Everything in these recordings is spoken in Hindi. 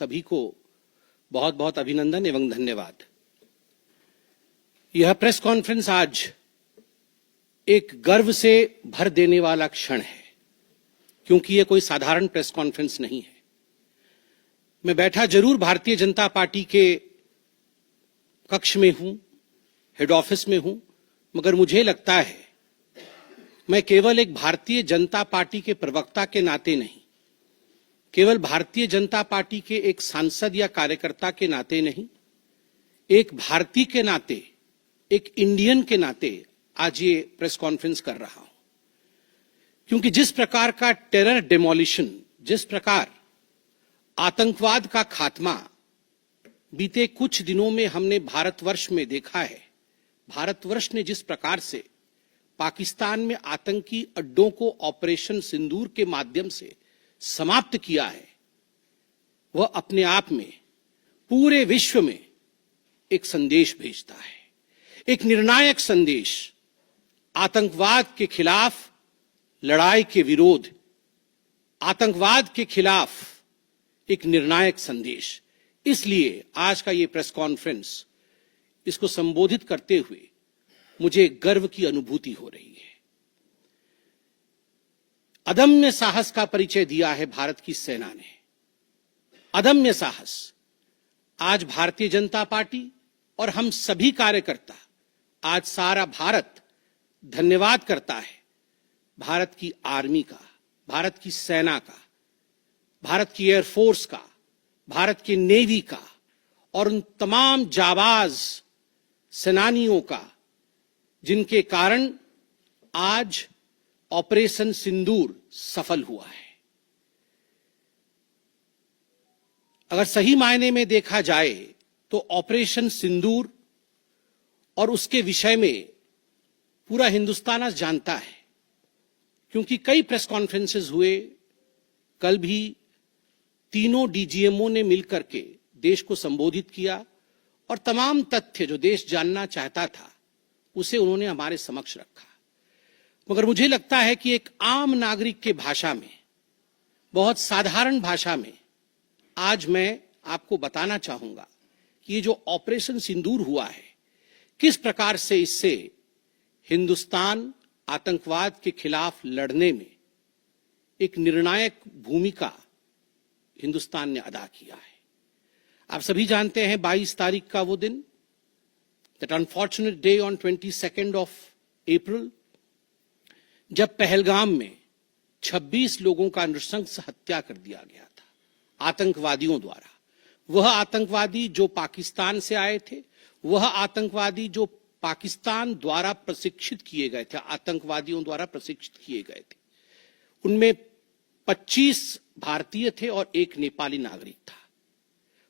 सभी को बहुत बहुत अभिनंदन एवं धन्यवाद। यह प्रेस कॉन्फ्रेंस आज एक गर्व से भर देने वाला क्षण है, क्योंकि यह कोई साधारण प्रेस कॉन्फ्रेंस नहीं है। मैं बैठा जरूर भारतीय जनता पार्टी के कक्ष में हूं, हेड ऑफिस में हूं, मगर मुझे लगता है मैं केवल एक भारतीय जनता पार्टी के प्रवक्ता के नाते नहीं, केवल भारतीय जनता पार्टी के एक सांसद या कार्यकर्ता के नाते नहीं, एक भारतीय के नाते, एक इंडियन के नाते आज ये प्रेस कॉन्फ्रेंस कर रहा हूं। क्योंकि जिस प्रकार का टेरर डेमोलिशन, जिस प्रकार आतंकवाद का खात्मा बीते कुछ दिनों में हमने भारतवर्ष में देखा है, भारतवर्ष ने जिस प्रकार से पाकिस्तान में आतंकी अड्डों को ऑपरेशन सिंदूर के माध्यम से समाप्त किया है, वह अपने आप में पूरे विश्व में एक संदेश भेजता है, एक निर्णायक संदेश। आतंकवाद के खिलाफ लड़ाई के विरोध, आतंकवाद के खिलाफ एक निर्णायक संदेश। इसलिए आज का ये प्रेस कॉन्फ्रेंस, इसको संबोधित करते हुए मुझे गर्व की अनुभूति हो रही है। अदम्य साहस का परिचय दिया है भारत की सेना ने, अदम्य साहस। आज भारतीय जनता पार्टी और हम सभी कार्यकर्ता, आज सारा भारत धन्यवाद करता है भारत की आर्मी का, भारत की सेना का, भारत की एयरफोर्स का, भारत की नेवी का और उन तमाम जाबाज सेनानियों का जिनके कारण आज ऑपरेशन सिंदूर सफल हुआ है। अगर सही मायने में देखा जाए तो ऑपरेशन सिंदूर और उसके विषय में पूरा हिंदुस्तान आज जानता है, क्योंकि कई प्रेस कॉन्फ्रेंसेस हुए। कल भी तीनों डीजीएमओ ने मिलकर के देश को संबोधित किया और तमाम तथ्य जो देश जानना चाहता था उसे उन्होंने हमारे समक्ष रखा। मगर मुझे लगता है कि एक आम नागरिक के भाषा में, बहुत साधारण भाषा में आज मैं आपको बताना चाहूंगा कि ये जो ऑपरेशन सिंदूर हुआ है, किस प्रकार से इससे हिंदुस्तान आतंकवाद के खिलाफ लड़ने में एक निर्णायक भूमिका हिंदुस्तान ने अदा किया है। आप सभी जानते हैं 22 तारीख का वो दिन, that unfortunate day on 22nd of April, जब पहलगाम में 26 लोगों का नृशंस हत्या कर दिया गया था आतंकवादियों द्वारा। वह आतंकवादी जो पाकिस्तान से आए थे, वह आतंकवादी जो पाकिस्तान द्वारा प्रशिक्षित किए गए थे, आतंकवादियों द्वारा प्रशिक्षित किए गए थे। उनमें 25 भारतीय थे और एक नेपाली नागरिक था।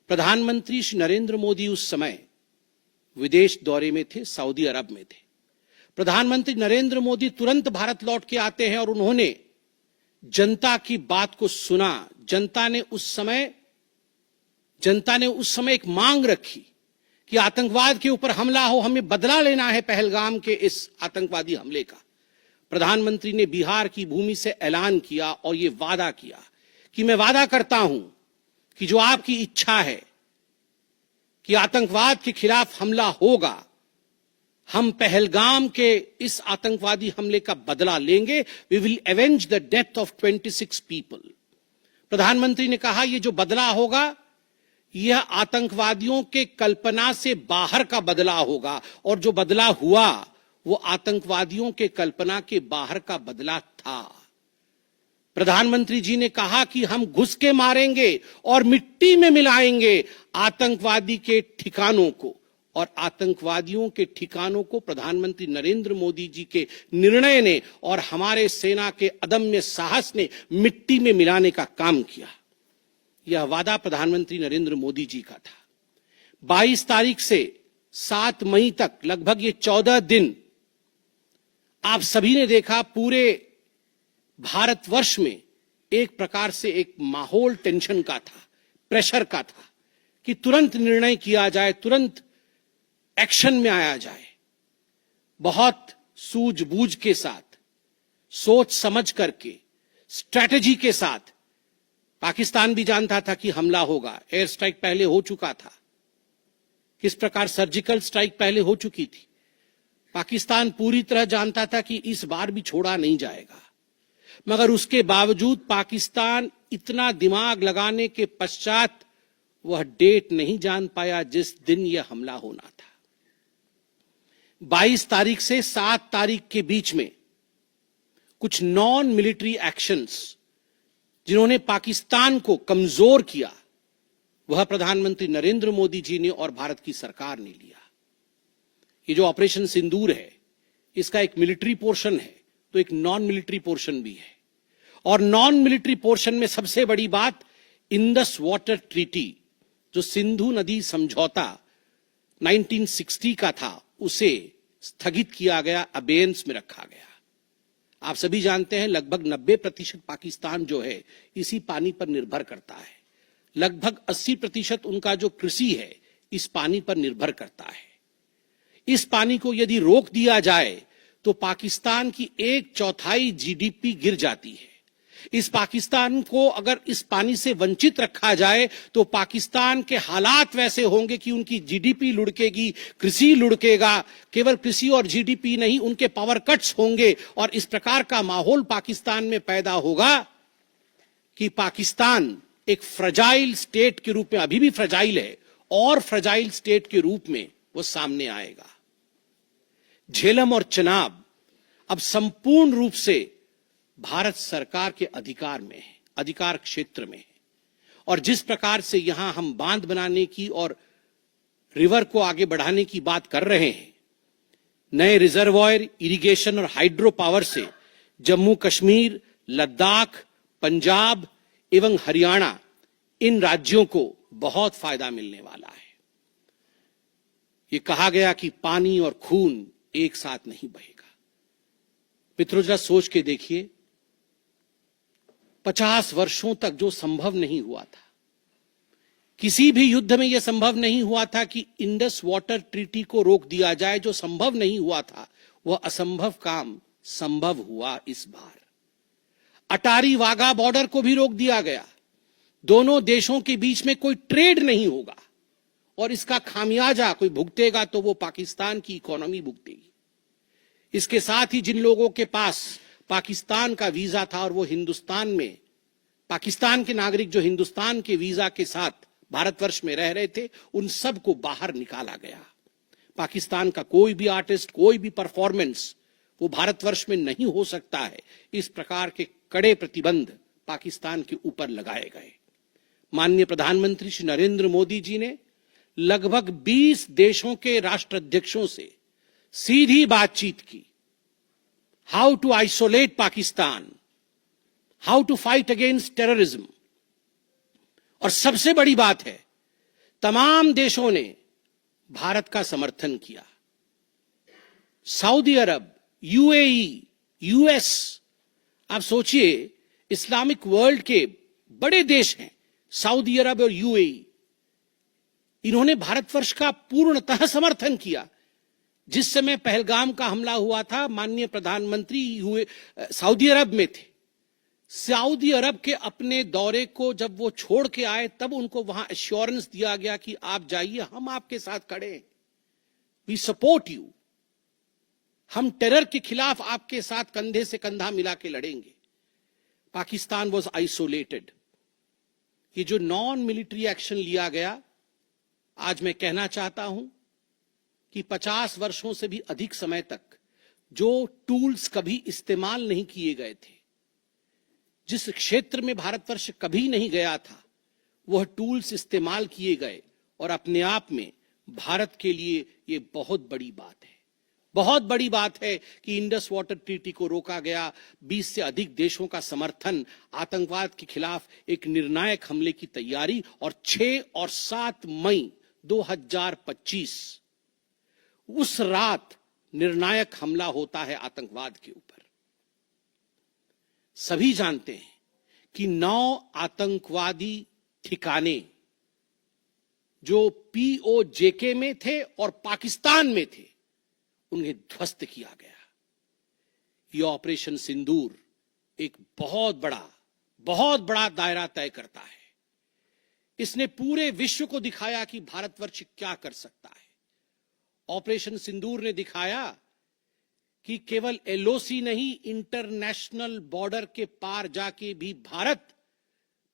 प्रधानमंत्री श्री नरेंद्र मोदी उस समय विदेश दौरे में थे, सऊदी अरब में थे। प्रधानमंत्री नरेंद्र मोदी तुरंत भारत लौट के आते हैं और उन्होंने जनता की बात को सुना। जनता ने उस समय एक मांग रखी कि आतंकवाद के ऊपर हमला हो, हमें बदला लेना है पहलगाम के इस आतंकवादी हमले का। प्रधानमंत्री ने बिहार की भूमि से ऐलान किया और यह वादा किया कि मैं वादा करता हूं कि जो आपकी इच्छा है कि आतंकवाद के खिलाफ हमला होगा, हम पहलगाम के इस आतंकवादी हमले का बदला लेंगे। We will avenge the death of 26 people. प्रधानमंत्री ने कहा यह जो बदला होगा, यह आतंकवादियों के कल्पना से बाहर का बदला होगा, और जो बदला हुआ वो आतंकवादियों के कल्पना के बाहर का बदला था। प्रधानमंत्री जी ने कहा कि हम घुस के मारेंगे और मिट्टी में मिलाएंगे आतंकवादी के ठिकानों को, और आतंकवादियों के ठिकानों को प्रधानमंत्री नरेंद्र मोदी जी के निर्णय ने और हमारे सेना के अदम्य साहस ने मिट्टी में मिलाने का काम किया। यह वादा प्रधानमंत्री नरेंद्र मोदी जी का था। 22 तारीख से 7 मई तक लगभग ये 14 दिन आप सभी ने देखा, पूरे भारतवर्ष में एक प्रकार से एक माहौल टेंशन का था, प्रेशर का था कि तुरंत निर्णय किया जाए, तुरंत एक्शन में आया जाए। बहुत सूझबूझ के साथ, सोच समझ करके, स्ट्रैटेजी के साथ पाकिस्तान भी जानता था कि हमला होगा, एयर स्ट्राइक पहले हो चुका था, किस प्रकार सर्जिकल स्ट्राइक पहले हो चुकी थी। पाकिस्तान पूरी तरह जानता था कि इस बार भी छोड़ा नहीं जाएगा, मगर उसके बावजूद पाकिस्तान इतना दिमाग लगाने के पश्चात वह डेट नहीं जान पाया जिस दिन यह हमला होना था। 22 तारीख से 7 तारीख के बीच में कुछ नॉन मिलिट्री एक्शंस जिन्होंने पाकिस्तान को कमजोर किया, वह प्रधानमंत्री नरेंद्र मोदी जी ने और भारत की सरकार ने लिया। ये जो ऑपरेशन सिंदूर है, इसका एक मिलिट्री पोर्शन है तो एक नॉन मिलिट्री पोर्शन भी है। और नॉन मिलिट्री पोर्शन में सबसे बड़ी बात इंडस वाटर ट्रीटी, जो सिंधु नदी समझौता 1960 का था, उसे स्थगित किया गया, अबेयंस में रखा गया। आप सभी जानते हैं लगभग 90% पाकिस्तान जो है इसी पानी पर निर्भर करता है। लगभग 80% उनका जो कृषि है इस पानी पर निर्भर करता है। इस पानी को यदि रोक दिया जाए तो पाकिस्तान की 1/4 जीडीपी गिर जाती है। इस पाकिस्तान को अगर इस पानी से वंचित रखा जाए तो पाकिस्तान के हालात वैसे होंगे कि उनकी जीडीपी लुढ़केगी, कृषि लुढ़केगा। केवल कृषि और जीडीपी नहीं, उनके पावर कट्स होंगे और इस प्रकार का माहौल पाकिस्तान में पैदा होगा कि पाकिस्तान एक फ्रजाइल स्टेट के रूप में, अभी भी फ्रजाइल है, और फ्रजाइल स्टेट के रूप में वो सामने आएगा। झेलम और चनाब अब संपूर्ण रूप से भारत सरकार के अधिकार में है, अधिकार क्षेत्र में है। और जिस प्रकार से यहां हम बांध बनाने की और रिवर को आगे बढ़ाने की बात कर रहे हैं, नए रिजर्वॉयर, इरिगेशन और हाइड्रो पावर से जम्मू कश्मीर, लद्दाख, पंजाब एवं हरियाणा, इन राज्यों को बहुत फायदा मिलने वाला है। ये कहा गया कि पानी और खून एक साथ नहीं बहेगा। मित्रों, जरा सोच के देखिए, 50 वर्षों तक जो संभव नहीं हुआ था, किसी भी युद्ध में यह संभव नहीं हुआ था कि इंडस वाटर ट्रीटी को रोक दिया जाए। जो संभव नहीं हुआ था वह असंभव काम संभव हुआ इस बार। अटारी वाघा बॉर्डर को भी रोक दिया गया। दोनों देशों के बीच में कोई ट्रेड नहीं होगा और इसका खामियाजा कोई भुगतेगा तो वो पाकिस्तान की इकोनॉमी भुगतेगी। इसके साथ ही जिन लोगों के पास पाकिस्तान का वीजा था और वो हिंदुस्तान में, पाकिस्तान के नागरिक जो हिंदुस्तान के वीजा के साथ भारतवर्ष में रह रहे थे, उन सब को बाहर निकाला गया। पाकिस्तान का कोई भी आर्टिस्ट, कोई भी परफॉर्मेंस वो भारतवर्ष में नहीं हो सकता है। इस प्रकार के कड़े प्रतिबंध पाकिस्तान के ऊपर लगाए गए। माननीय प्रधानमंत्री श्री नरेंद्र मोदी जी ने लगभग 20 देशों के राष्ट्राध्यक्षों से सीधी बातचीत की। How to isolate Pakistan, how to fight against terrorism. और सबसे बड़ी बात है, तमाम देशों ने भारत का समर्थन किया। सऊदी अरब, यूएई, यूएस, आप सोचिए, इस्लामिक वर्ल्ड के बड़े देश हैं सऊदी अरब और यूएई, इन्होंने भारतवर्ष का पूर्णतः समर्थन किया। जिस समय पहलगाम का हमला हुआ था, माननीय प्रधानमंत्री सऊदी अरब में थे। सऊदी अरब के अपने दौरे को जब वो छोड़ के आए, तब उनको वहां एश्योरेंस दिया गया कि आप जाइए, हम आपके साथ खड़े हैं, वी सपोर्ट यू, हम टेरर के खिलाफ आपके साथ कंधे से कंधा मिला के लड़ेंगे। Pakistan was isolated. ये जो नॉन मिलिट्री एक्शन लिया गया, आज मैं कहना चाहता हूं कि 50 वर्षों से भी अधिक समय तक जो टूल्स कभी इस्तेमाल नहीं किए गए थे, जिस क्षेत्र में भारतवर्ष कभी नहीं गया था, वह टूल्स इस्तेमाल किए गए। और अपने आप में भारत के लिए यह बहुत बड़ी बात है। बहुत बड़ी बात है कि इंडस वाटर ट्रीटी को रोका गया। 20 से अधिक देशों का समर्थन, आतंकवाद के खिलाफ एक निर्णायक हमले की तैयारी। और 6 और 7 मई 2025 उस रात निर्णायक हमला होता है आतंकवाद के ऊपर। सभी जानते हैं कि 9 आतंकवादी ठिकाने जो पीओजेके में थे और पाकिस्तान में थे, उन्हें ध्वस्त किया गया। यह ऑपरेशन सिंदूर एक बहुत बड़ा बहुत बड़ा दायरा तय करता है। इसने पूरे विश्व को दिखाया कि भारतवर्ष क्या कर सकता है। ऑपरेशन सिंदूर ने दिखाया कि केवल एलओसी नहीं, इंटरनेशनल बॉर्डर के पार जाके भी भारत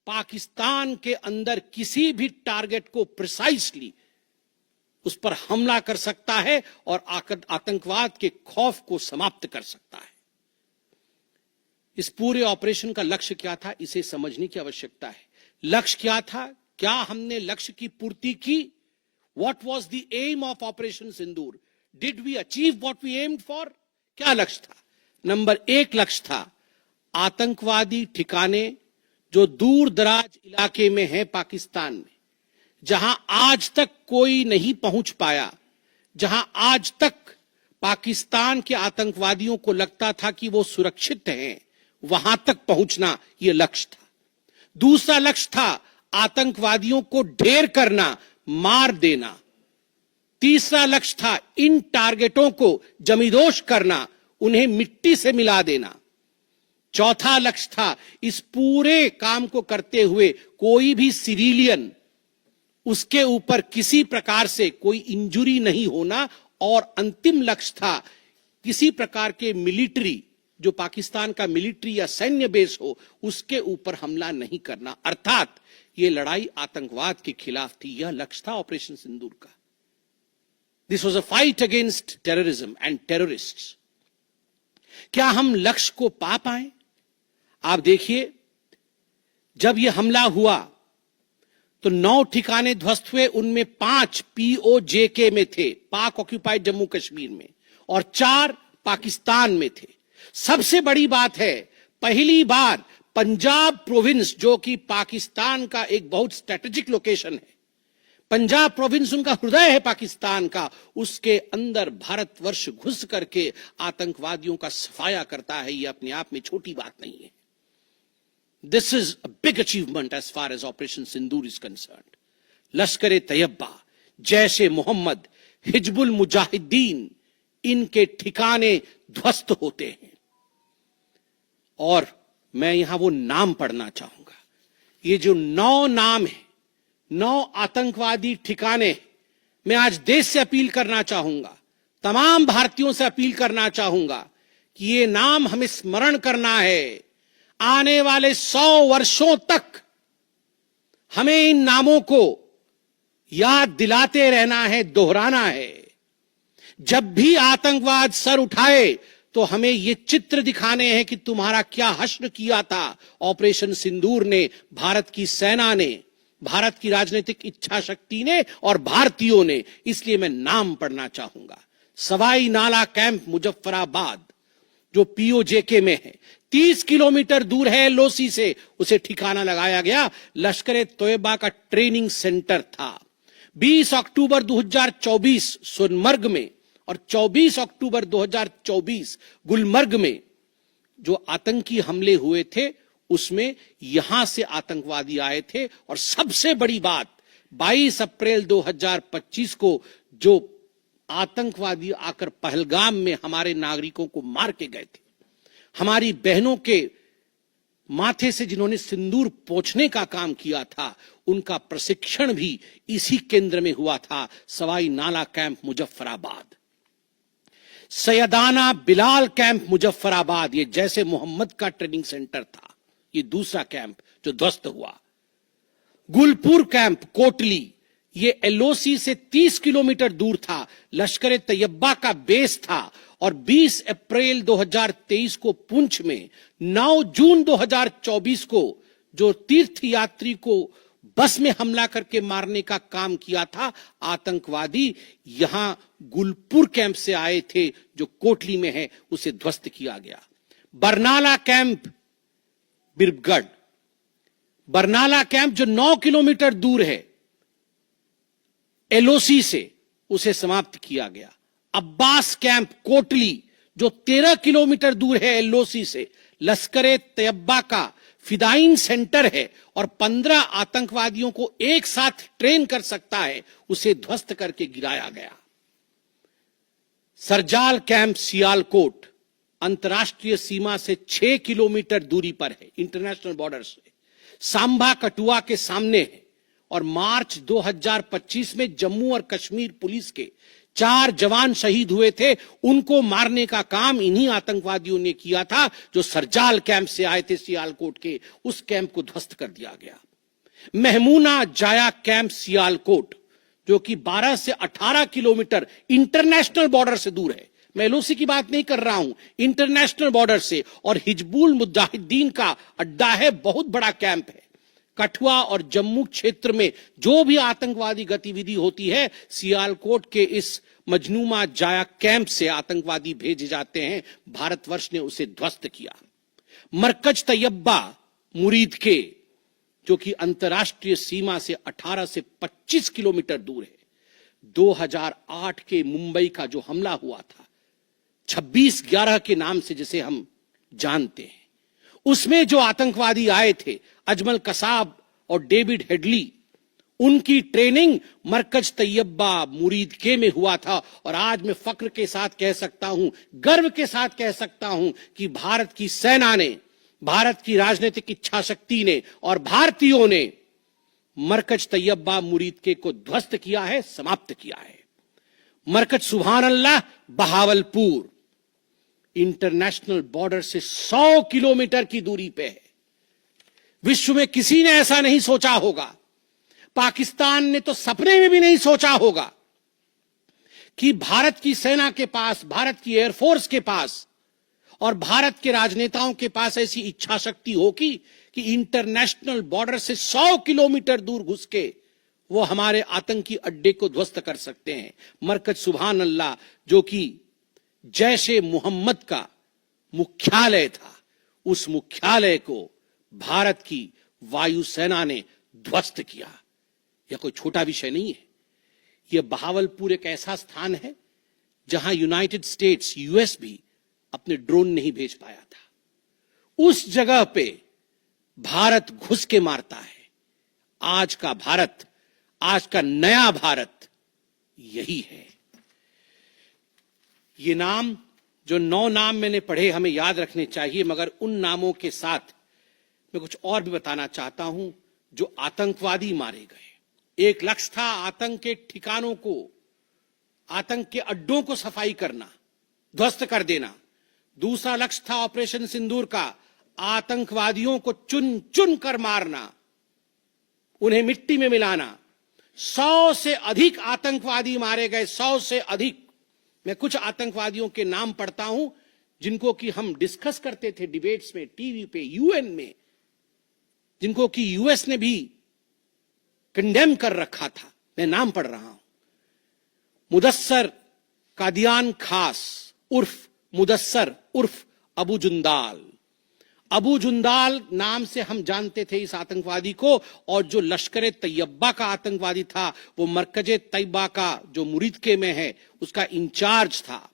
पाकिस्तान के अंदर किसी भी टारगेट को प्रिसाइसली उस पर हमला कर सकता है और आतंकवाद के खौफ को समाप्त कर सकता है। इस पूरे ऑपरेशन का लक्ष्य क्या था, इसे समझने की आवश्यकता है। लक्ष्य क्या था? क्या हमने लक्ष्य की पूर्ति की? What was the aim of Operation Sindoor? Did we achieve what we aimed for? क्या लक्ष्य था? नंबर 1 लक्ष्य था आतंकवादी ठिकाने जो दूर दराज इलाके में है पाकिस्तान में, जहां आज तक कोई नहीं पहुंच पाया, जहां आज तक पाकिस्तान के आतंकवादियों को लगता था कि वो सुरक्षित हैं, वहां तक पहुंचना यह लक्ष्य था। दूसरा लक्ष्य था आतंकवादियों को ढेर करना, मार देना। तीसरा लक्ष्य था इन टारगेटों को जमींदोज करना, उन्हें मिट्टी से मिला देना। चौथा लक्ष्य था इस पूरे काम को करते हुए कोई भी सिविलियन, उसके ऊपर किसी प्रकार से कोई इंजुरी नहीं होना। और अंतिम लक्ष्य था किसी प्रकार के मिलिट्री, जो पाकिस्तान का मिलिट्री या सैन्य बेस हो, उसके ऊपर हमला नहीं करना। अर्थात ये लड़ाई आतंकवाद के खिलाफ थी। यह लक्ष्य था ऑपरेशन सिंदूर का। This was a fight against terrorism and terrorists. क्या हम लक्ष्य को पा पाए? आप देखिए, जब यह हमला हुआ तो 9 ठिकाने ध्वस्त हुए, उनमें 5 POJK में थे, पाक ऑक्यूपाइड जम्मू कश्मीर में, और 4 पाकिस्तान में थे। सबसे बड़ी बात है, पहली बार पंजाब प्रोविंस, जो कि पाकिस्तान का एक बहुत स्ट्रेटेजिक लोकेशन है, पंजाब प्रोविंस उनका हृदय है पाकिस्तान का, उसके अंदर भारतवर्ष घुस करके आतंकवादियों का सफाया करता है। यह अपने आप में छोटी बात नहीं है। This is a big achievement as far as Operation Sindoor is concerned. Lashkar-e-Taiba, Jaish-e-Mohammed, Hizbul Mujahideen, इनके ठिकाने ध्वस्त होते हैं। और मैं यहां वो नाम पढ़ना चाहूंगा। ये जो 9 नाम है, 9 आतंकवादी ठिकाने, मैं आज देश से अपील करना चाहूंगा, तमाम भारतीयों से अपील करना चाहूंगा कि ये नाम हमें स्मरण करना है। आने वाले 100 वर्षों तक हमें इन नामों को याद दिलाते रहना है, दोहराना है। जब भी आतंकवाद सर उठाए तो हमें ये चित्र दिखाने हैं कि तुम्हारा क्या हश्र किया था ऑपरेशन सिंदूर ने, भारत की सेना ने, भारत की राजनीतिक इच्छा शक्ति ने और भारतीयों ने। इसलिए मैं नाम पढ़ना चाहूंगा। सवाई नाला कैंप मुजफ्फराबाद, जो POJK में है, 30 किलोमीटर दूर है एलओसी से, उसे ठिकाना लगाया गया। लश्कर-ए-तैयबा का ट्रेनिंग सेंटर था। 20 अक्टूबर 2024 सोनमर्ग में और 24 अक्टूबर 2024 गुलमर्ग में जो आतंकी हमले हुए थे, उसमें यहां से आतंकवादी आए थे। और सबसे बड़ी बात, 22 अप्रैल 2025 को जो आतंकवादी आकर पहलगाम में हमारे नागरिकों को मार के गए थे, हमारी बहनों के माथे से जिन्होंने सिंदूर पोंछने का काम किया था, उनका प्रशिक्षण भी इसी केंद्र में हुआ था, सवाई नाला कैंप मुजफ्फराबाद। सैयदाना बिलाल कैंप मुजफ्फराबाद, ये जैसे मोहम्मद का ट्रेनिंग सेंटर था, ये दूसरा कैंप जो ध्वस्त हुआ। गुलपुर कैंप कोटली, ये एलओसी से 30 किलोमीटर दूर था, लश्कर-ए-तैयबा का बेस था। और 20 अप्रैल 2023 को पुंछ में, 9 जून 2024 को जो तीर्थ यात्री को बस में हमला करके मारने का काम किया था आतंकवादी, यहां गुलपुर कैंप से आए थे जो कोटली में है, उसे ध्वस्त किया गया। बरनाला कैंप बिरगढ़, बरनाला कैंप जो 9 किलोमीटर दूर है एलओसी से, उसे समाप्त किया गया। अब्बास कैंप कोटली जो 13 किलोमीटर दूर है एलओसी से, लश्कर-ए-तैयबा का फिदाइन सेंटर है और 15 आतंकवादियों को एक साथ ट्रेन कर सकता है, उसे ध्वस्त करके गिराया गया। सरजाल कैंप सियालकोट, अंतर्राष्ट्रीय सीमा से 6 किलोमीटर दूरी पर है, इंटरनेशनल बॉर्डर से, सांबा कठुआ के सामने है। और मार्च 2025 में जम्मू और कश्मीर पुलिस के 4 जवान शहीद हुए थे। उनको मारने का काम इन्हीं आतंकवादियों ने किया था जो सरजाल कैंप से आए थे सियालकोट के। उस कैंप को ध्वस्त कर दिया गया। महमूना जाया कैंप सियालकोट, जो कि 12 से 18 किलोमीटर इंटरनेशनल बॉर्डर से दूर है, मैं एलओसी की बात नहीं कर रहा हूं, इंटरनेशनल बॉर्डर से, और हिजबुल मुजाहिदीन का अड्डा है, बहुत बड़ा कैंप है। कठुआ और जम्मू क्षेत्र में जो भी आतंकवादी गतिविधि होती है, सियालकोट के इस मजनूमा जाया कैंप से आतंकवादी भेजे जाते हैं। भारतवर्ष ने उसे ध्वस्त किया। मरकज तैयबा मुरीद के, जो कि अंतर्राष्ट्रीय सीमा से 18 से 25 किलोमीटर दूर है, 2008 के मुंबई का जो हमला हुआ था, 26/11 के नाम से जिसे हम जानते हैं, उसमें जो आतंकवादी आए थे, अजमल कसाब और डेविड हेडली, उनकी ट्रेनिंग मरकज तैयबा मुरीद के में हुआ था। और आज मैं फक्र के साथ कह सकता हूं, गर्व के साथ कह सकता हूं कि भारत की सेना ने, भारत की राजनीतिक इच्छा शक्ति ने और भारतीयों ने मरकज तैयबा मुरीद के को ध्वस्त किया है, समाप्त किया है। मरकज सुभान अल्लाह बहावलपुर इंटरनेशनल बॉर्डर से 100 किलोमीटर की दूरी पे है। विश्व में किसी ने ऐसा नहीं सोचा होगा, पाकिस्तान ने तो सपने में भी नहीं सोचा होगा कि भारत की सेना के पास, भारत की एयरफोर्स के पास और भारत के राजनेताओं के पास ऐसी इच्छा शक्ति होगी कि इंटरनेशनल बॉर्डर से 100 किलोमीटर दूर घुस के वो हमारे आतंकी अड्डे को ध्वस्त कर सकते हैं। मरकज सुभान अल्लाह, जो कि जैशे मोहम्मद का मुख्यालय था, उस मुख्यालय को भारत की वायुसेना ने ध्वस्त किया। यह कोई छोटा विषय नहीं है। यह बहावलपुर एक ऐसा स्थान है जहां यूनाइटेड स्टेट्स, यूएस भी अपने ड्रोन नहीं भेज पाया था। उस जगह पे भारत घुस के मारता है। आज का भारत, आज का नया भारत यही है। ये नाम, जो 9 नाम मैंने पढ़े, हमें याद रखने चाहिए, मगर उन नामों के साथ मैं कुछ और भी बताना चाहता हूं। जो आतंकवादी मारे गए, एक लक्ष्य था आतंक के ठिकानों को, आतंक के अड्डों को सफाई करना, ध्वस्त कर देना। दूसरा लक्ष्य था ऑपरेशन सिंदूर का, आतंकवादियों को चुन चुन कर मारना, उन्हें मिट्टी में मिलाना। 100 से अधिक आतंकवादी मारे गए, 100 से अधिक। मैं कुछ आतंकवादियों के नाम पढ़ता हूं जिनको कि हम डिस्कस करते थे डिबेट्स में, टीवी पे, यूएन में, जिनको कि यूएस ने भी कंडेम कर रखा था। मैं नाम पढ़ रहा हूं। मुदस्सर कादियान खास उर्फ मुदस्सर उर्फ अबू जुंदाल। अबू जुंदाल नाम से हम जानते थे इस आतंकवादी को। और जो लश्कर तैयबा का आतंकवादी था, वो मरकज तैयबा का जो मुरीदके में है, उसका इंचार्ज था।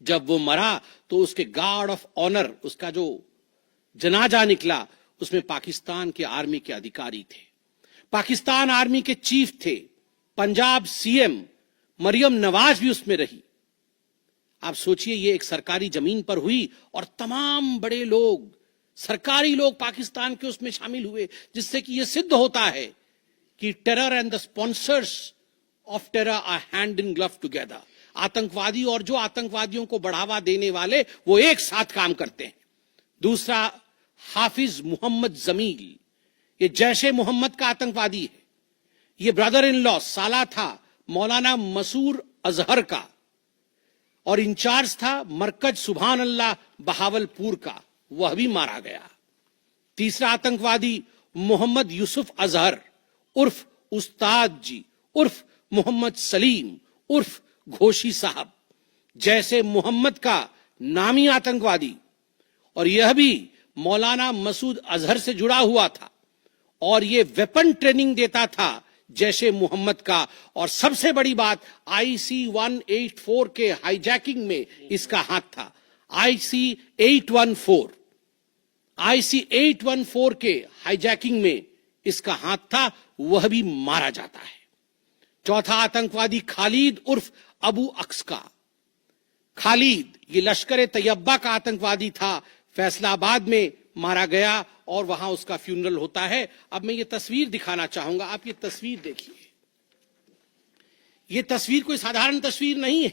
जब वो मरा तो उसके गार्ड ऑफ ऑनर, उसका जो जनाजा निकला, उसमें पाकिस्तान के आर्मी के अधिकारी थे, पाकिस्तान आर्मी के चीफ थे, पंजाब सीएम मरियम नवाज भी उसमें रही। आप सोचिए, ये एक सरकारी जमीन पर हुई और तमाम बड़े लोग, सरकारी लोग पाकिस्तान के उसमें शामिल हुए, जिससे कि यह सिद्ध होता है कि terror and the sponsors of terror are hand in glove together. आतंकवादी और जो आतंकवादियों को बढ़ावा देने वाले, वो एक साथ काम करते हैं। दूसरा, हाफिज मोहम्मद जमील, ये जैशे मोहम्मद का आतंकवादी है। ये ब्रदर इन लॉ, साला था मौलाना मसूर अजहर का, और इंचार्ज था मरकज सुभान अल्लाह बहावलपुर का, वह भी मारा गया। तीसरा आतंकवादी मोहम्मद यूसुफ अजहर उर्फ उस्ताद जी उर्फ मोहम्मद सलीम उर्फ घोशी साहब, जैसे मोहम्मद का नामी आतंकवादी, और यह भी मौलाना मसूद अजहर से जुड़ा हुआ था और यह वेपन ट्रेनिंग देता था जैशे मोहम्मद का। और सबसे बड़ी बात, IC 184 के हाईजैकिंग में इसका हाथ था। IC 814 के हाईजैकिंग में इसका हाथ था, वह भी मारा जाता है। चौथा आतंकवादी खालिद उर्फ अबू अक्स का। खालिद ये लश्कर ए तैयबा का आतंकवादी था, फैसलाबाद में मारा गया और वहां उसका फ्यूनरल होता है। अब मैं ये तस्वीर दिखाना चाहूंगा, आप ये तस्वीर देखिए। ये तस्वीर कोई साधारण तस्वीर नहीं है,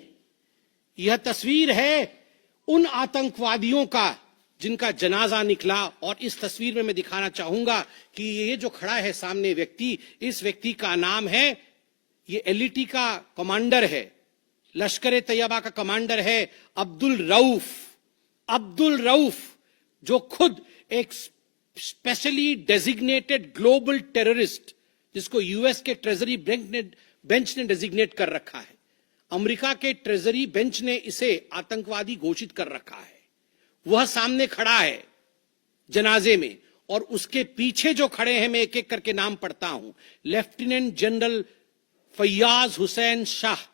यह तस्वीर है उन आतंकवादियों का जिनका जनाजा निकला। और इस तस्वीर में मैं दिखाना चाहूंगा कि ये जो खड़ा है सामने व्यक्ति, इस व्यक्ति का नाम है, ये एलईटी का कमांडर है, लश्कर ए तैयबा का कमांडर है अब्दुल रऊफ। अब्दुल रऊफ जो खुद एक स्पेशली डेजिग्नेटेड ग्लोबल टेररिस्ट, जिसको यूएस के ट्रेजरी बेंच ने डेजिग्नेट कर रखा है, अमेरिका के ट्रेजरी बेंच ने इसे आतंकवादी घोषित कर रखा है, वह सामने खड़ा है जनाजे में। और उसके पीछे जो खड़े हैं, मैं एक एक करके नाम पढ़ता हूं। लेफ्टिनेंट जनरल फैयाज हुसैन शाह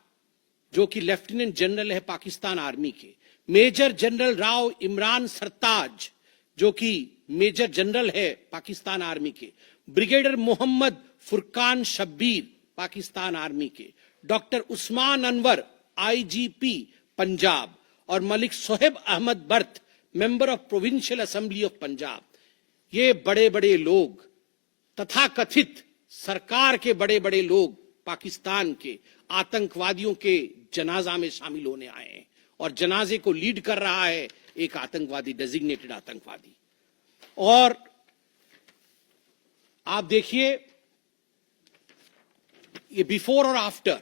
जो कि लेफ्टिनेंट जनरल है पाकिस्तान आर्मी के, मेजर जनरल राव इमरान सरताज जो कि मेजर जनरल है पाकिस्तान आर्मी के, ब्रिगेडियर मोहम्मद फुरकान शब्बीर पाकिस्तान आर्मी के, डॉक्टर उस्मान अनवर आईजीपी पंजाब, और Malik Sohaib Ahmed birth member of provincial assembly of Punjab. ये बड़े बड़े लोग, तथाकथित सरकार के बड़े बड़े लोग पाकिस्तान के आतंकवादियों के जनाजा में शामिल होने आए हैं। और जनाजे को लीड कर रहा है एक आतंकवादी, डेजिग्नेटेड आतंकवादी। और आप देखिए ये बिफोर और आफ्टर,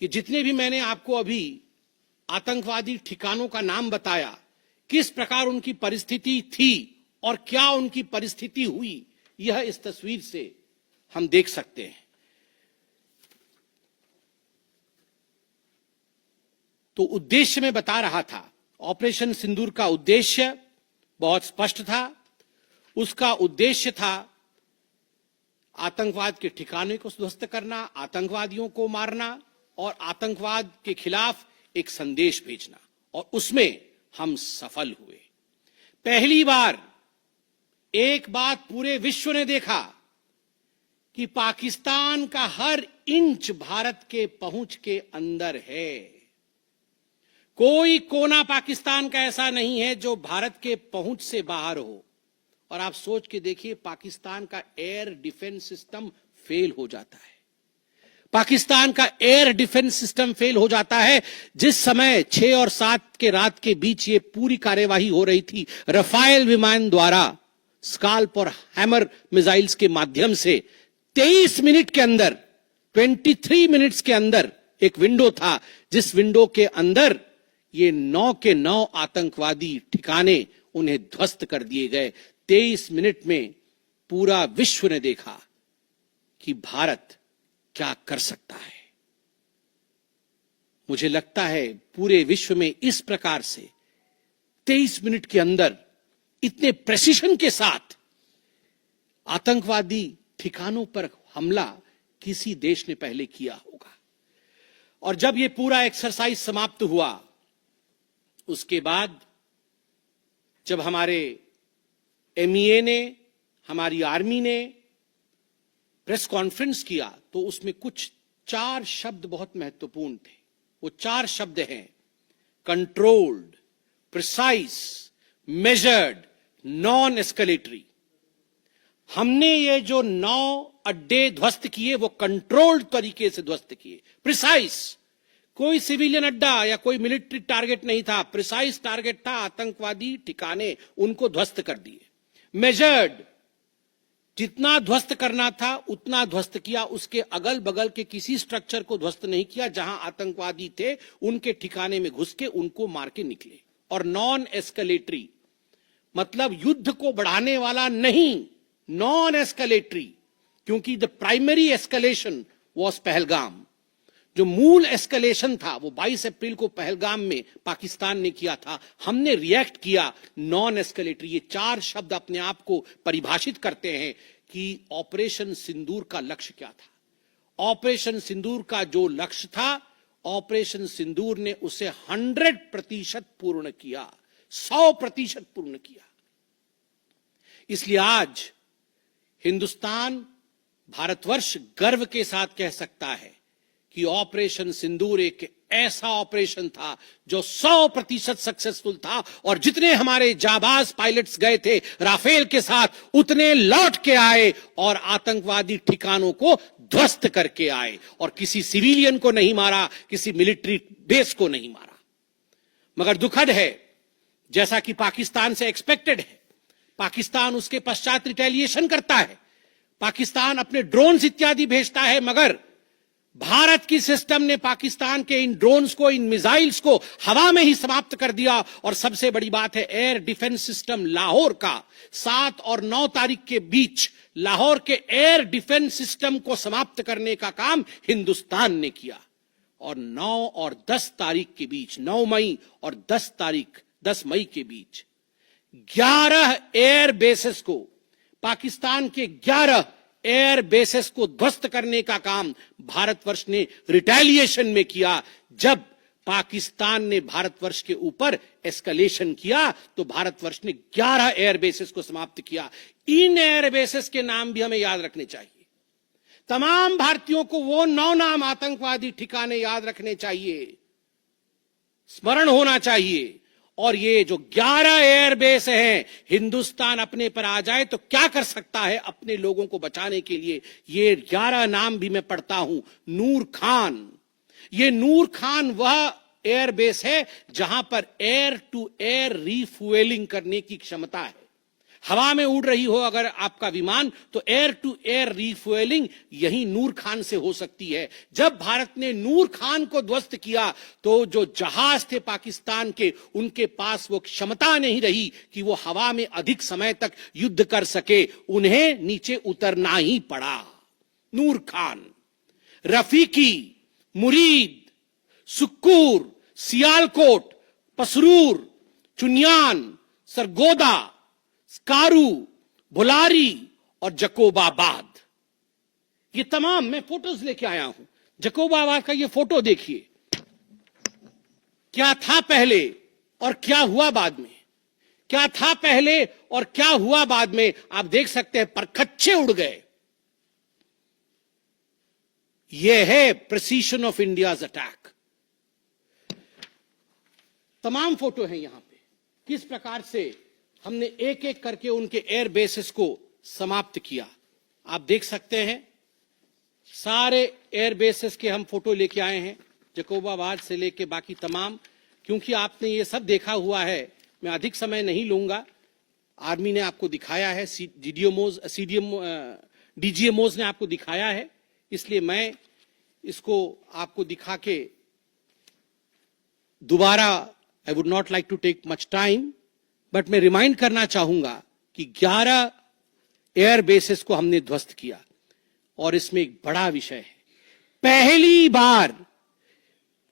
ये जितने भी मैंने आपको अभी आतंकवादी ठिकानों का नाम बताया, किस प्रकार उनकी परिस्थिति थी और क्या उनकी परिस्थिति हुई, यह इस तस्वीर से हम देख सकते हैं। तो उद्देश्य में बता रहा था, ऑपरेशन सिंदूर का उद्देश्य बहुत स्पष्ट था। उसका उद्देश्य था आतंकवाद के ठिकाने को ध्वस्त करना, आतंकवादियों को मारना और आतंकवाद के खिलाफ एक संदेश भेजना, और उसमें हम सफल हुए। पहली बार एक बात पूरे विश्व ने देखा कि पाकिस्तान का हर इंच भारत के पहुंच के अंदर है। कोई कोना पाकिस्तान का ऐसा नहीं है जो भारत के पहुंच से बाहर हो। और आप सोच के देखिए, पाकिस्तान का एयर डिफेंस सिस्टम फेल हो जाता है। पाकिस्तान का एयर डिफेंस सिस्टम फेल हो जाता है जिस समय 6 और 7 के रात के बीच ये पूरी कार्यवाही हो रही थी। रफाल विमान द्वारा स्काल्प और हैमर मिसाइल्स के माध्यम से 23 मिनट के अंदर, 23 मिनट्स के अंदर एक विंडो था, जिस विंडो के अंदर ये 9 के 9 आतंकवादी ठिकाने उन्हें ध्वस्त कर दिए गए। 23 मिनट में पूरा विश्व ने देखा कि भारत क्या कर सकता है। मुझे लगता है पूरे विश्व में इस प्रकार से 23 मिनट के अंदर इतने प्रेसिशन के साथ आतंकवादी ठिकानों पर हमला किसी देश ने पहले किया होगा। और जब यह पूरा एक्सरसाइज समाप्त हुआ, उसके बाद जब हमारे एमईए ने, हमारी आर्मी ने प्रेस कॉन्फ्रेंस किया, तो उसमें कुछ 4 शब्द बहुत महत्वपूर्ण थे। वो 4 शब्द हैं controlled, precise, measured, non escalatory. हमने ये जो 9 अड्डे ध्वस्त किए वो कंट्रोल्ड तरीके से ध्वस्त किए। प्रिसाइज, कोई सिविलियन अड्डा या कोई मिलिट्री टारगेट नहीं था, प्रिसाइज टारगेट था, आतंकवादी ठिकाने, उनको ध्वस्त कर दिए। मेजर्ड, जितना ध्वस्त करना था उतना ध्वस्त किया, उसके अगल बगल के किसी स्ट्रक्चर को ध्वस्त नहीं किया। जहां आतंकवादी थे उनके ठिकाने में घुस के उनको मार के निकले। और नॉन एस्केलेटरी मतलब युद्ध को बढ़ाने वाला नहीं, नॉन एस्केलेटरी, क्योंकि the primary escalation was Pahalgam. जो मूल एस्केलेशन था वो 22 अप्रैल को पहलगाम में पाकिस्तान ने किया था, हमने रिएक्ट किया नॉन एस्केलेटरी। ये 4 शब्द अपने आप को परिभाषित करते हैं कि ऑपरेशन सिंदूर का लक्ष्य क्या था। ऑपरेशन सिंदूर का जो लक्ष्य था, ऑपरेशन सिंदूर ने उसे 100% पूर्ण किया, 100% पूर्ण किया। इसलिए आज हिंदुस्तान, भारतवर्ष गर्व के साथ कह सकता है कि ऑपरेशन सिंदूर एक ऐसा ऑपरेशन था जो 100% सक्सेसफुल था, और जितने हमारे जाबाज पायलट्स गए थे राफेल के साथ उतने लौट के आए और आतंकवादी ठिकानों को ध्वस्त करके आए, और किसी सिविलियन को नहीं मारा, किसी मिलिट्री बेस को नहीं मारा। मगर दुखद है, जैसा कि पाकिस्तान से एक्सपेक्टेड है, पाकिस्तान उसके पश्चात रिटेलिएशन करता है, पाकिस्तान अपने ड्रोन्स इत्यादि भेजता है, मगर भारत की सिस्टम ने पाकिस्तान के इन ड्रोन्स को, इन मिसाइल्स को हवा में ही समाप्त कर दिया। और सबसे बड़ी बात है, एयर डिफेंस सिस्टम लाहौर का 7 और 9 तारीख के बीच लाहौर के एयर डिफेंस सिस्टम को समाप्त करने का काम हिंदुस्तान ने किया। और 9 और 10 तारीख के बीच, 9 मई और 10 मई के बीच 11 एयर बेसेस को, पाकिस्तान के 11 एयर बेसेस को ध्वस्त करने का काम भारतवर्ष ने रिटेलिएशन में किया। जब पाकिस्तान ने भारतवर्ष के ऊपर एस्केलेशन किया तो भारतवर्ष ने 11 एयर बेसेस को समाप्त किया। इन एयर बेसेस के नाम भी हमें याद रखने चाहिए। तमाम भारतीयों को वो 9 नाम आतंकवादी ठिकाने याद रखने चाहिए, स्मरण होना चाहिए। और ये जो 11 एयरबेस हैं, हिंदुस्तान अपने पर आ जाए तो क्या कर सकता है अपने लोगों को बचाने के लिए। ये 11 नाम भी मैं पढ़ता हूं। नूर खान, ये नूर खान वह एयरबेस है जहां पर एयर टू एयर रीफ्यूएलिंग करने की क्षमता है। हवा में उड़ रही हो अगर आपका विमान, तो एयर टू एयर रीफ्यूएलिंग यही नूर खान से हो सकती है। जब भारत ने नूर खान को ध्वस्त किया तो जो जहाज थे पाकिस्तान के, उनके पास वो क्षमता नहीं रही कि वो हवा में अधिक समय तक युद्ध कर सके, उन्हें नीचे उतरना ही पड़ा। नूर खान, रफीकी, मुरीद, सुक्कूर, सियालकोट, पसरूर, चुनियान, सरगोदा, स्कारू, भुलारी और जकोबाबाद, ये तमाम मैं फोटोज लेके आया हूं। जकोबाबाद का ये फोटो देखिए, क्या था पहले और क्या हुआ बाद में, क्या था पहले और क्या हुआ बाद में। आप देख सकते हैं परखच्चे उड़ गए। यह है प्रिसीशन ऑफ इंडियाज अटैक। तमाम फोटो हैं यहां पे, किस प्रकार से हमने एक एक करके उनके एयर बेसेस को समाप्त किया। आप देख सकते हैं सारे एयर बेसेस के हम फोटो लेके आए हैं, जकोबाबाद से लेके बाकी तमाम। क्योंकि आपने ये सब देखा हुआ है, मैं अधिक समय नहीं लूंगा। आर्मी ने आपको दिखाया है, डीजीएमओज ने आपको दिखाया है, इसलिए मैं इसको आपको दिखा के दोबारा, I would not like to take much time, but मैं रिमाइंड करना चाहूंगा कि 11 एयर बेसेस को हमने ध्वस्त किया। और इसमें एक बड़ा विषय है, पहली बार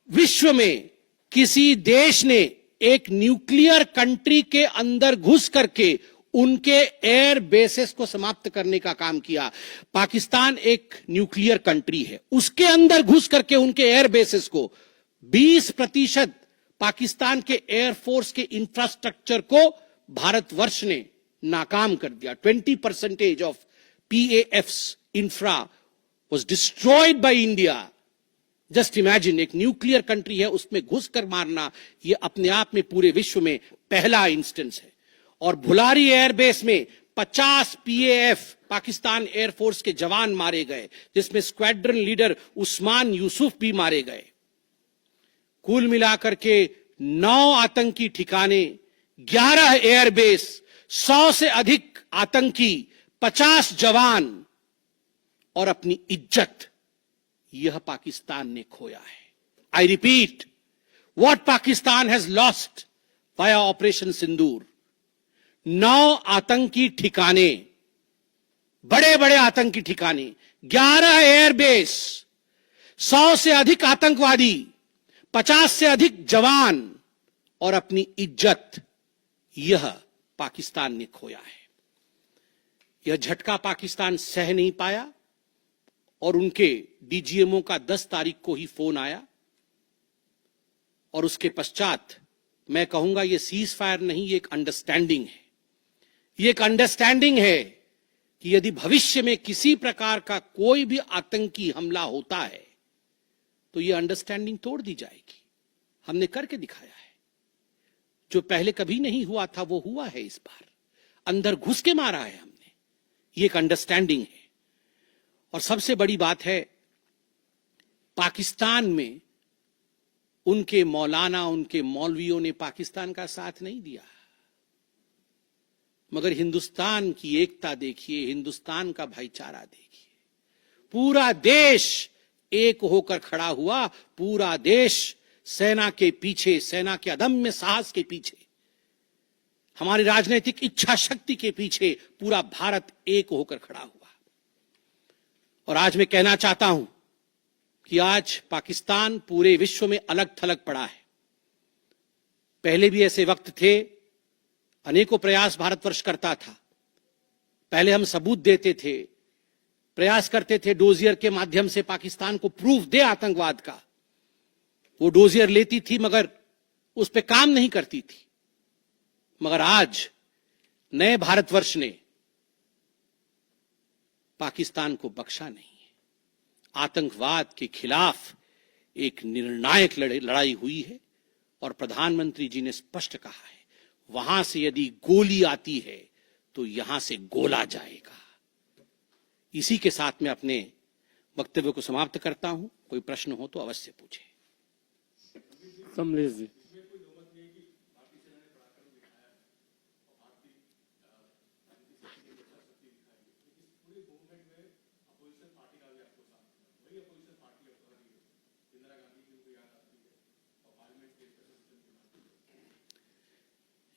विश्व में किसी देश ने एक न्यूक्लियर कंट्री के अंदर घुस करके उनके एयर बेसेस को समाप्त करने का काम किया। पाकिस्तान एक न्यूक्लियर कंट्री है, उसके अंदर घुस करके उनके एयर बेसेस को 20% पाकिस्तान के एयरफोर्स के इंफ्रास्ट्रक्चर को भारतवर्ष ने नाकाम कर दिया। 20% of PAF's infra was destroyed by India. Just imagine, एक न्यूक्लियर कंट्री है, उसमें घुसकर मारना, यह अपने आप में पूरे विश्व में पहला इंस्टेंस है। और भुलारी एयरबेस में 50 PAF पाकिस्तान एयरफोर्स के जवान मारे गए, जिसमें स्क्वाड्रन लीडर उस्मान यूसुफ भी मारे गए। कुल मिलाकर के 9 आतंकी ठिकाने, 11 एयरबेस, 100 से अधिक आतंकी, 50 जवान और अपनी इज्जत, यह पाकिस्तान ने खोया है। I repeat, what Pakistan has lost via Operation Sindoor. 9 आतंकी ठिकाने, बड़े बड़े आतंकी ठिकाने, 11 एयरबेस, 100 से अधिक आतंकवादी, 50 से अधिक जवान और अपनी इज्जत, यह पाकिस्तान ने खोया है। यह झटका पाकिस्तान सह नहीं पाया और उनके डीजीएमओ का 10 तारीख को ही फोन आया। और उसके पश्चात मैं कहूंगा यह सीज फायर नहीं, ये एक अंडरस्टैंडिंग है। ये एक अंडरस्टैंडिंग है कि यदि भविष्य में किसी प्रकार का कोई भी आतंकी हमला होता है तो ये अंडरस्टैंडिंग तोड़ दी जाएगी। हमने करके दिखाया है, जो पहले कभी नहीं हुआ था वो हुआ है इस बार, अंदर घुस के मारा है हमने, ये एक अंडरस्टैंडिंग है। और सबसे बड़ी बात है, पाकिस्तान में उनके मौलाना, उनके मौलवियों ने पाकिस्तान का साथ नहीं दिया, मगर हिंदुस्तान की एकता देखिए, हिंदुस्तान का भाईचारा देखिए। पूरा देश एक होकर खड़ा हुआ, पूरा देश सेना के पीछे, सेना के अदम्य साहस के पीछे, हमारी राजनीतिक इच्छा शक्ति के पीछे पूरा भारत एक होकर खड़ा हुआ। और आज मैं कहना चाहता हूं कि आज पाकिस्तान पूरे विश्व में अलग थलग पड़ा है। पहले भी ऐसे वक्त थे, अनेकों प्रयास भारतवर्ष करता था। पहले हम सबूत देते थे, प्रयास करते थे डोजियर के माध्यम से पाकिस्तान को प्रूफ दे आतंकवाद का। वो डोजियर लेती थी मगर उस पर काम नहीं करती थी। मगर आज नए भारतवर्ष ने पाकिस्तान को बख्शा नहीं है। आतंकवाद के खिलाफ एक निर्णायक लड़ाई हुई है और प्रधानमंत्री जी ने स्पष्ट कहा है, वहां से यदि गोली आती है तो यहां से गोला जाएगा। इसी के साथ मैं अपने वक्तव्य को समाप्त करता हूं। कोई प्रश्न हो तो अवश्य पूछे। कमलेश जी।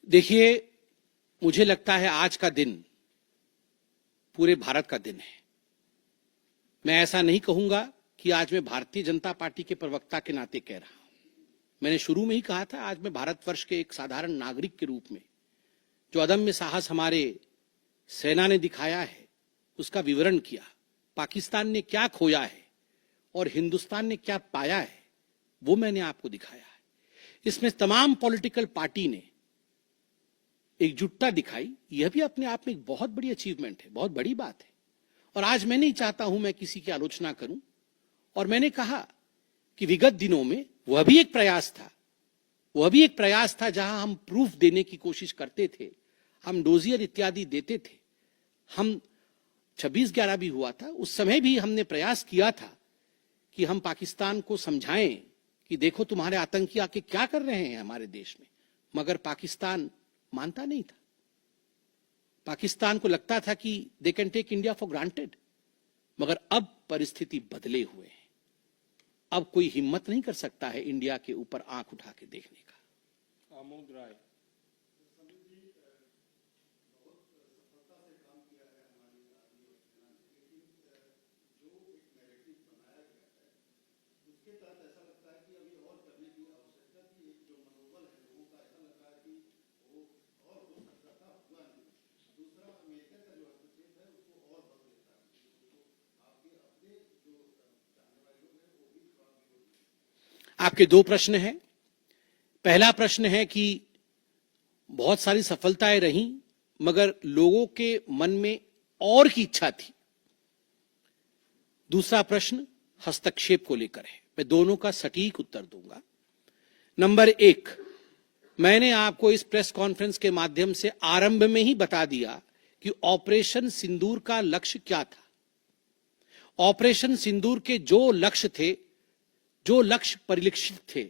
देखिए, मुझे लगता है आज का दिन पूरे भारत का दिन है। मैं ऐसा नहीं कहूंगा कि आज मैं भारतीय जनता पार्टी के प्रवक्ता के नाते कह रहा हूं। मैंने शुरू में ही कहा था, आज मैं भारतवर्ष के एक साधारण नागरिक के रूप में जो अदम्य साहस हमारे सेना ने दिखाया है उसका विवरण किया। पाकिस्तान ने क्या खोया है और हिंदुस्तान ने क्या पाया है वो मैंने आपको दिखाया है। इसमें तमाम पॉलिटिकल पार्टी ने एकजुटता दिखाई। यह भी अपने आप में एक बहुत बड़ी अचीवमेंट है, बहुत बड़ी बात है। और आज मैं नहीं चाहता हूं मैं किसी की आलोचना करूं। और मैंने कहा कि विगत दिनों में वह भी एक प्रयास था, जहां हम प्रूफ देने की कोशिश करते थे, हम डोजियर इत्यादि देते थे। हम 26/11 भी हुआ था, उस समय भी हमने प्रयास किया था कि हम पाकिस्तान को समझाएं कि देखो तुम्हारे आतंकी आके क्या कर रहे हैं हमारे देश में। मगर पाकिस्तान मानता नहीं था। पाकिस्तान को लगता था कि they can take India for granted. मगर अब परिस्थिति बदले हुए हैं। अब कोई हिम्मत नहीं कर सकता है इंडिया के ऊपर आंख उठा के देखने का। आमोद राय। आपके दो प्रश्न हैं। पहला प्रश्न है कि बहुत सारी सफलताएं रही मगर लोगों के मन में और की इच्छा थी। दूसरा प्रश्न हस्तक्षेप को लेकर है। मैं दोनों का सटीक उत्तर दूंगा। नंबर 1, मैंने आपको इस प्रेस कॉन्फ्रेंस के माध्यम से आरंभ में ही बता दिया कि ऑपरेशन सिंदूर का लक्ष्य क्या था। ऑपरेशन सिंदूर के जो लक्ष्य थे, जो लक्ष्य परिलक्षित थे,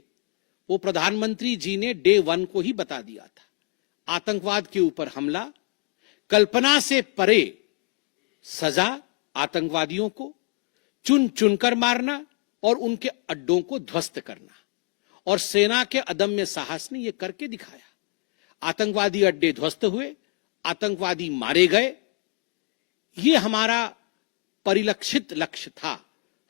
वो प्रधानमंत्री जी ने डे 1 को ही बता दिया था। आतंकवाद के ऊपर हमला, कल्पना से परे सजा आतंकवादियों को, चुन चुनकर मारना और उनके अड्डों को ध्वस्त करना। और सेना के अदम्य साहस ने यह करके दिखाया। आतंकवादी अड्डे ध्वस्त हुए, आतंकवादी मारे गए। यह हमारा परिलक्षित लक्ष्य था।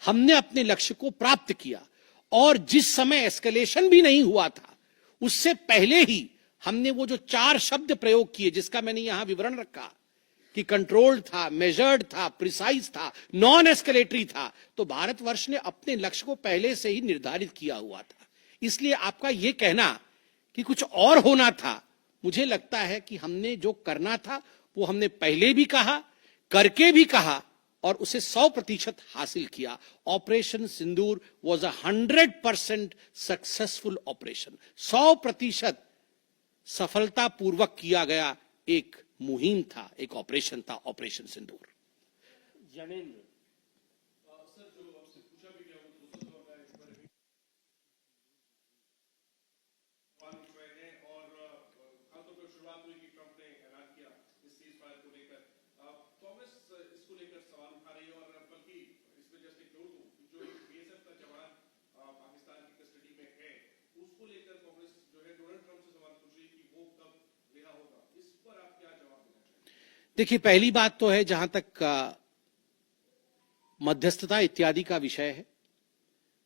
हमने अपने लक्ष्य को प्राप्त किया। और जिस समय एस्केलेशन भी नहीं हुआ था, उससे पहले ही हमने वो जो 4 शब्द प्रयोग किए, जिसका मैंने यहां विवरण रखा कि कंट्रोल्ड था, मेजर्ड था, प्रिसाइज था, नॉन एस्केलेटरी था, तो भारतवर्ष ने अपने लक्ष्य को पहले से ही निर्धारित किया हुआ था। इसलिए आपका यह कहना कि कुछ और होना था, मुझे लगता है कि हमने जो करना था वो हमने पहले भी कहा, करके भी कहा और उसे 100% हासिल किया। Operation Sindoor was 100% successful operation. 100% सफलतापूर्वक किया गया एक मुहिम था, एक ऑपरेशन था ऑपरेशन सिंदूर। जनेंद्र देखिए, पहली बात तो है, जहां तक मध्यस्थता इत्यादि का विषय है,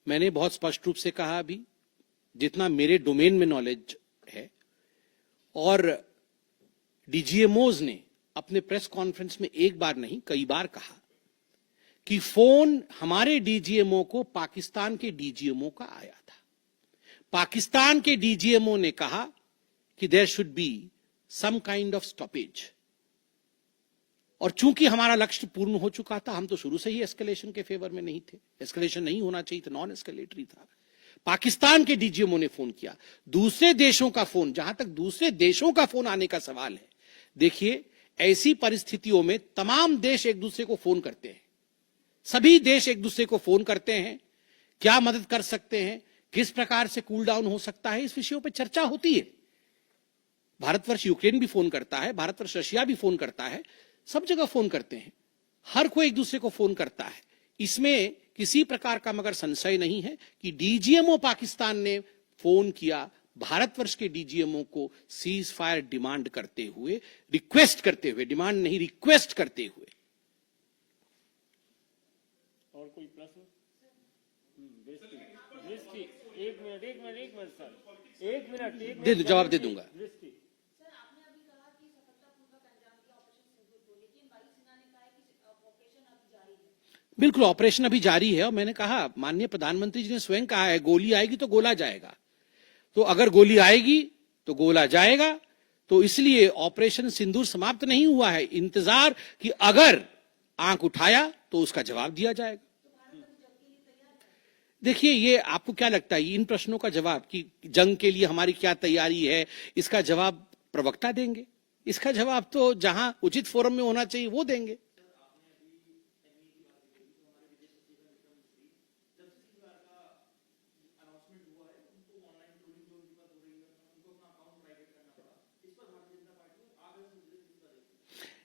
मैंने बहुत स्पष्ट रूप से कहा अभी, जितना मेरे डोमेन में नॉलेज है, और डीजीएमओज ने अपने प्रेस कॉन्फ्रेंस में एक बार नहीं कई बार कहा कि फोन हमारे डीजीएमओ को पाकिस्तान के डीजीएमओ का आया था। पाकिस्तान के डीजीएमओ ने कहा कि there should be some kind of stoppage, और चूंकि हमारा लक्ष्य पूर्ण हो चुका था, हम तो शुरू से ही एस्केलेशन के फेवर में नहीं थे। एस्केलेशन नहीं होना चाहिए था, नॉन एस्केलेटरी था। पाकिस्तान के डीजीएमओ ने फोन किया। दूसरे देशों का फोन, जहां तक दूसरे देशों का फोन आने का सवाल है, देखिए, ऐसी परिस्थितियों में तमाम देश एक दूसरे को फोन करते हैं। सभी देश एक दूसरे को फोन करते हैं, क्या मदद कर सकते हैं, किस प्रकार से कूल डाउन हो सकता है, इस विषयों पर चर्चा होती है। भारतवर्ष यूक्रेन भी फोन करता है, भारतवर्ष रशिया भी फोन करता है, सब जगह फोन करते हैं, हर कोई एक दूसरे को फोन करता है। इसमें किसी प्रकार का मगर संशय नहीं है कि डीजीएमओ पाकिस्तान ने फोन किया भारतवर्ष के डीजीएमओ को सीज फायर डिमांड करते हुए, रिक्वेस्ट करते हुए, डिमांड नहीं रिक्वेस्ट करते हुए। और कोई प्रश्न? एक मिनट दे जवाब दे दूंगा। बिल्कुल, ऑपरेशन अभी जारी है, और मैंने कहा, माननीय प्रधानमंत्री जी ने स्वयं कहा है, गोली आएगी तो गोला जाएगा। तो अगर गोली आएगी तो गोला जाएगा। तो इसलिए ऑपरेशन सिंदूर समाप्त नहीं हुआ है, इंतजार कि अगर आंख उठाया तो उसका जवाब दिया जाएगा। देखिए, ये आपको क्या लगता है, इन प्रश्नों का जवाब कि जंग के लिए हमारी क्या तैयारी है, इसका जवाब प्रवक्ता देंगे। इसका जवाब तो जहां उचित फोरम में होना चाहिए वो देंगे।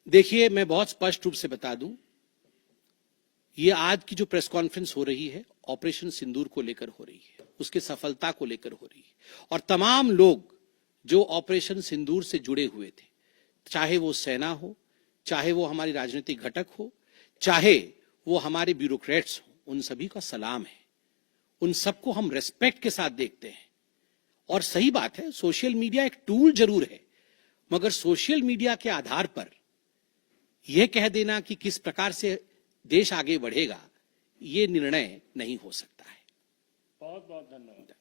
देखिए, मैं बहुत स्पष्ट रूप से बता दूं, ये आज की जो प्रेस कॉन्फ्रेंस हो रही है, ऑपरेशन सिंदूर को लेकर हो रही है, उसके सफलता को लेकर हो रही है। और तमाम लोग जो ऑपरेशन सिंदूर से जुड़े हुए थे, चाहे वो सेना हो, चाहे वो हमारी राजनीतिक घटक हो, चाहे वो हमारे ब्यूरोक्रेट्स हो, उन सभी का सलाम है। उन सबको हम रेस्पेक्ट के साथ देखते हैं। और सही बात है, सोशल मीडिया एक टूल जरूर है, मगर सोशल मीडिया के आधार पर यह कह देना कि किस प्रकार से देश आगे बढ़ेगा, ये निर्णय नहीं हो सकता है। बहुत बहुत धन्यवाद।